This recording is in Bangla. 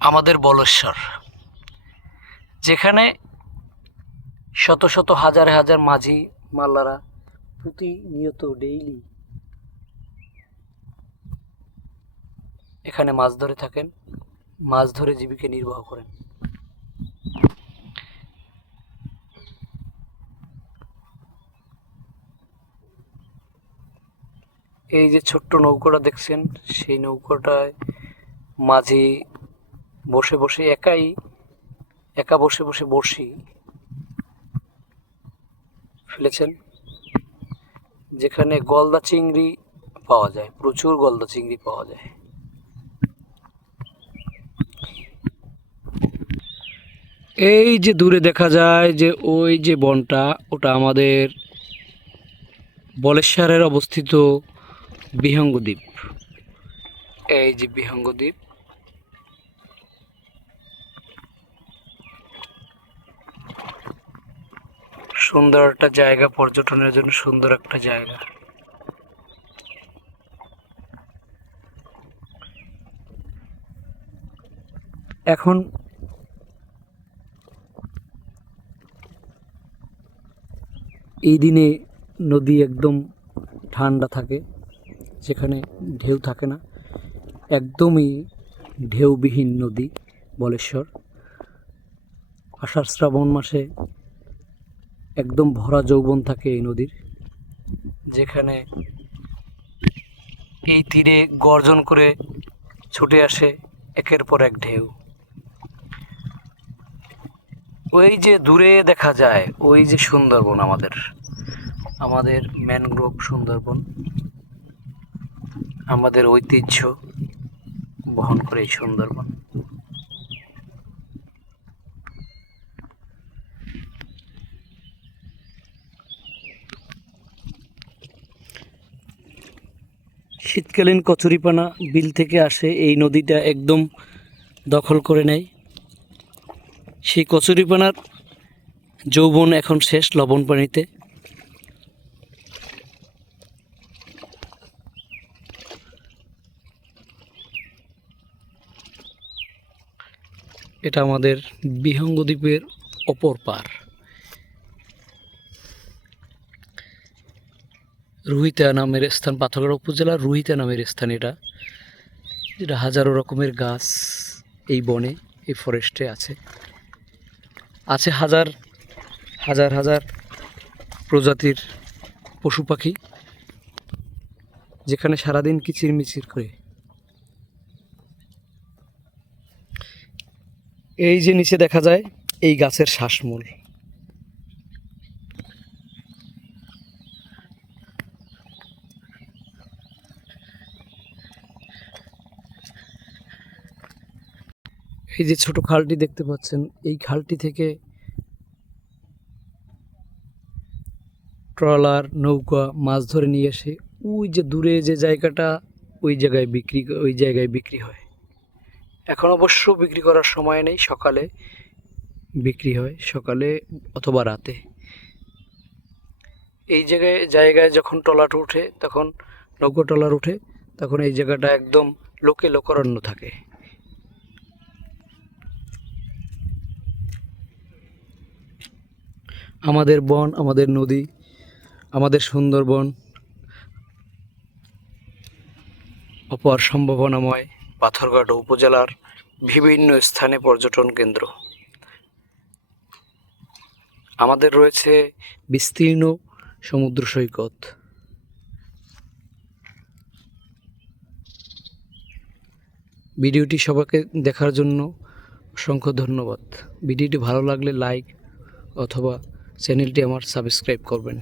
আমাদের বলেশ্বর, যেখানে শত শত হাজার হাজার মাঝি মাল্লারা প্রতিনিয়ত ডেইলি এখানে মাছ ধরে থাকেন, মাছ ধরে জীবিকা নির্বাহ করেন। এই যে ছোট্ট নৌকাটা দেখছেন, সেই নৌকাটায় মাঝি বসে বসে একা বসে বসে বড়শি ফেলেছেন, যেখানে গলদা চিংড়ি পাওয়া যায়, প্রচুর গলদা চিংড়ি পাওয়া যায়। এই যে দূরে দেখা যায় যে ওই যে বনটা, ওটা আমাদের বলেশ্বরের অবস্থিত বিহঙ্গ দ্বীপ। এই যে বিহঙ্গ দ্বীপ, সুন্দর একটা জায়গা, পর্যটনের জন্য সুন্দর একটা জায়গা। এখন এই দিনে নদী একদম ঠান্ডা থাকে, যেখানে ঢেউ থাকে না, একদমই ঢেউবিহীন নদী বলেশ্বর। আষাঢ় শ্রাবণ মাসে একদম ভরা যৌবন থাকে এই নদীর, যেখানে এই তীরে গর্জন করে ছুটে আসে একের পর এক ঢেউ। ওই যে দূরে দেখা যায় ওই যে সুন্দরবন, আমাদের ম্যানগ্রোভ সুন্দরবন, আমাদের ঐতিহ্য বহন করে এই সুন্দরবন। শীতকালীন কচুরিপানা বিল থেকে আসে, এই নদীটা একদম দখল করে নেয়। সেই কচুরিপানার যৌবন এখন শেষ লবণ পানিতে। এটা আমাদের বিহঙ্গ দ্বীপের অপর পার। রুহিতা নামের স্থান, পাথরঘাটা উপজেলার রুহিতা নামের স্থান এটা, যেটা হাজারো রকমের গাছ এই বনে, এই ফরেস্টে আছে হাজার হাজার হাজার প্রজাতির পশু পাখি, যেখানে সারাদিন কিচিরমিচির করে। এই যে নিচে দেখা যায় এই গাছের শ্বাসমূল। এই যে ছোট খালটি দেখতে পাচ্ছেন, এই খালটি থেকে ট্রলার নৌকা মাছ ধরে নিয়ে এসে ওই যে দূরে যে জায়গাটা, ওই জায়গায় বিক্রি হয়। এখন অবশ্য বিক্রি করার সময় নেই, সকালে বিক্রি হয়, সকালে অথবা রাতে। এই জায়গায় যখন ট্রলার উঠে, তখন নৌকো ট্রলার উঠে, তখন এই জায়গাটা একদম লোকারণ্য থাকে। আমাদের বন, আমাদের নদী, আমাদের সুন্দরবন অপার সম্ভাবনাময় পাথরঘাটা উপজেলার বিভিন্ন স্থানে পর্যটন কেন্দ্র। আমাদের রয়েছে বিস্তীর্ণ সমুদ্র সৈকত। ভিডিওটি সবাইকে দেখার জন্য অসংখ্য ধন্যবাদ। ভিডিওটি ভালো লাগলে লাইক অথবা চ্যানেলটি আমার সাবস্ক্রাইব করবেন।